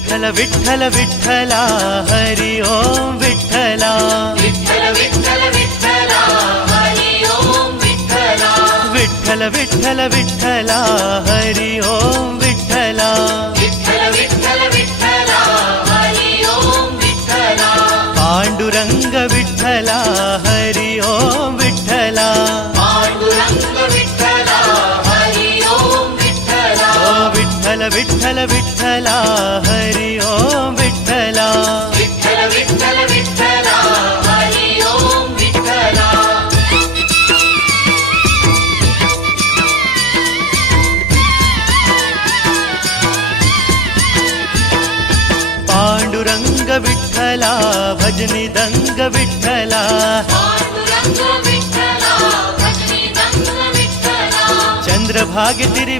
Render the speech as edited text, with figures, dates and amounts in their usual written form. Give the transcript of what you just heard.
विठ्ठल विठ्ठल विठ्ठला हरि ओम विठ्ठला विठ्ठल विठ्ठल विठ्ठला हरि ओम विठ्ठला विठ्ठल विठ्ठल विठ्ठला हरि ओम विठ्ठला विठ्ठल विठ्ठल विठ्ठला हरि ओम विठ्ठला पांडुरंग विठ्ठला हरि ओम विठ्ठला पांडुरंग विठ्ठला हरि ओम विठ्ठला विठ्ठल विठ्ठल विठ्ठला हरि ओम विठ्ठला विठ्ठल विठ्ठल विठ्ठला हरि ओम विठ्ठला पांडुरंग विठ्ठला भजनी दंग विठ्ठला पांडुरंग विठ्ठला भजनी दंग विठ्ठला चंद्रभागे तिरी